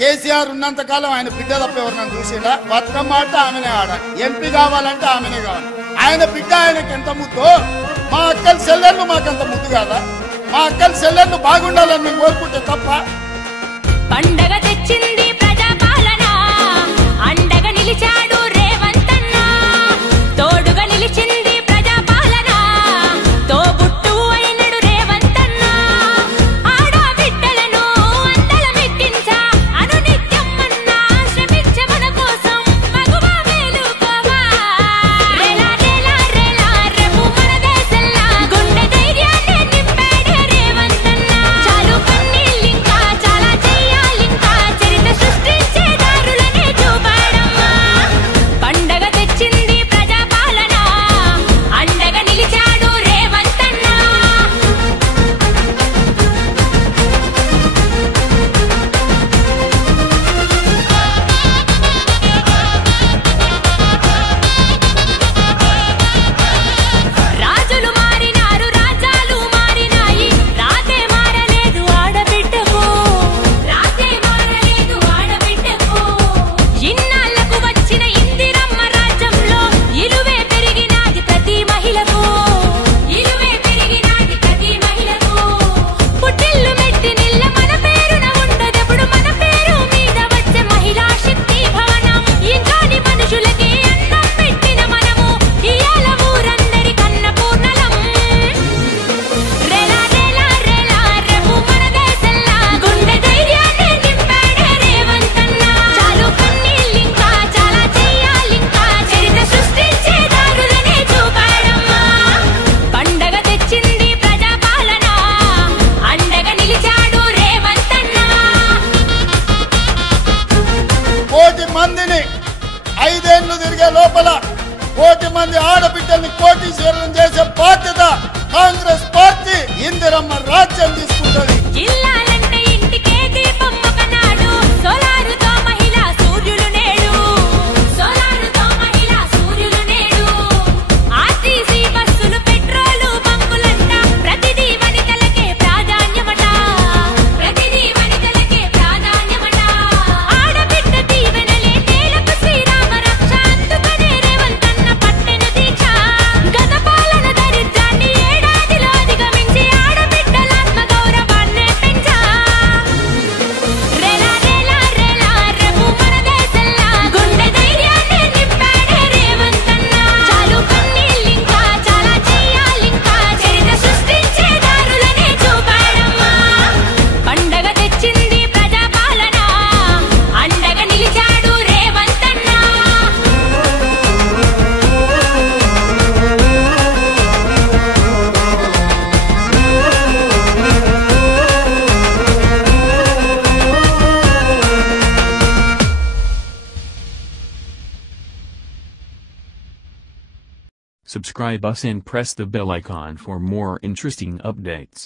కేసీఆర్ ఉన్నంత కాలం ఆయన బిడ్డ తప్ప ఎవరినైనా చూసిండా? బతుకమ్మ ఆడితే ఆమెనే ఆడాలి, ఎంపీ కావాలంటే ఆమెనే కావాలి. ఆయన బిడ్డ ఆయనకి ఎంత ముద్దో మా అక్కల చెల్లెళ్ళు మాకంత ముద్దు కాదా? మా అక్కల చెల్లెళ్ళు బాగుండాలని మేము కోరుకుంటే తప్ప. పండగ తెచ్చింది ప్రజాపాలన, అండగా నిలిచాడు రేవంత్ అన్న. తోడుగా నిలిచింది ప్రజాపాలన, తోబుట్టు అయినడు రేవంత్ అన్న. ఆడబిడ్డలను అందలమెక్కించా అనునిత్యం అన్నా, శ్రమించే మన కోసం మగువా మేలుకోవా. రేలా రేలా రేలా రేపు మన దేశంలా గుండె ధైర్యాన్ని నింపాడే రేవంత్ అన్న. చాలు కన్నీళ్ళింకా చాలా చెయ్యాలింకా, చరిత్ర సృష్టించే దారులనే చూపాడమ్మా. పండగ తెచ్చింది ప్రజాపాలన, అండగా నిలిచాడు రేవంత్ అన్న. రాజులు మారినారు, రాజ్యాలు మారినాయి, రాతే మారలేదు ఆడబిడ్డకు. రాతే మారలేదు ఆడబిడ్డకు. ఇన్నాళ్లకు వచ్చిన ఇందిరమ్మ రాజ్యంలో ఇలువే పెరిగినాది ప్రతి మహిళకు. ఇలువే పెరిగినాది ప్రతి మహిళకు. పుట్టిల్లు మెట్టి నిల్ల మన పేరున ఉండదెప్పుడు, మన పేరు మీద వచ్చే మహిళా శక్తి భవనం. ఇంకాని మనుషులకి అన్నం పెట్టిన మనము ఇయాల ఊరందరి కన్న పూర్ణలం. రేలా రేలా రేలా రేపు మన దేశంలా గుండె ధైర్యాన్ని నింపాడే రేవంత్ అన్న. చాలు కన్నీళ్ళింకా చాలా చెయ్యాలింకా, చరిత్ర సృష్టించే దారులనే చూపాడమ్మా. పండగ తెచ్చింది ప్రజాపాలన, అండగా నిలిచాడు రేవంత్ అన్న. కోటి మందిని 5 ఏళ్లు తిరిగే లోపల కోటి మంది ఆడబిడ్డల్ని కోటీశ్వరులను చేసే బాధ్యత కాంగ్రెస్ పార్టీ ఇందిరమ్మ రాజ్యం తీసుకుంటది. ఇల్లాలంటే ఇంటికే దీపం ఒకనాడు, సోలారుతో మహిళా సూర్యులు నేడు. సోలారుతో మహిళా సూర్యులు నేడు. ఆర్టీసీ బస్సులు పెట్రోలు బంకులంట, ప్రతిదీ వనితలకే ప్రాధాన్యమట. ప్రతిదీ వనితలకే ప్రాధాన్యమట. ఆడబిడ్డ దీవెనలే నేలకు శ్రీరామ రక్ష, అందుకనే రేవంత్ అన్న పట్టెను దీక్ష. గత పాలన దరిద్రాన్ని ఏడాదిలో అధిగమించి ఆడబిడ్డలాత్మ గౌరవాన్నే పెంచా. రేలా రేలా రేలా రేపు మన దేశంలా గుండె ధైర్యాన్ని నింపాడే రేవంత్ అన్న. చాలు కన్నీళ్ళింకా చాలా చెయ్యాలింకా, చరిత్ర సృష్టించే దారులనే చూపాడమ్మా. పండగ తెచ్చింది ప్రజాపాలన, అండగా నిలిచాడు రేవంత్ అన్న. Subscribe us and press the bell icon for more interesting updates.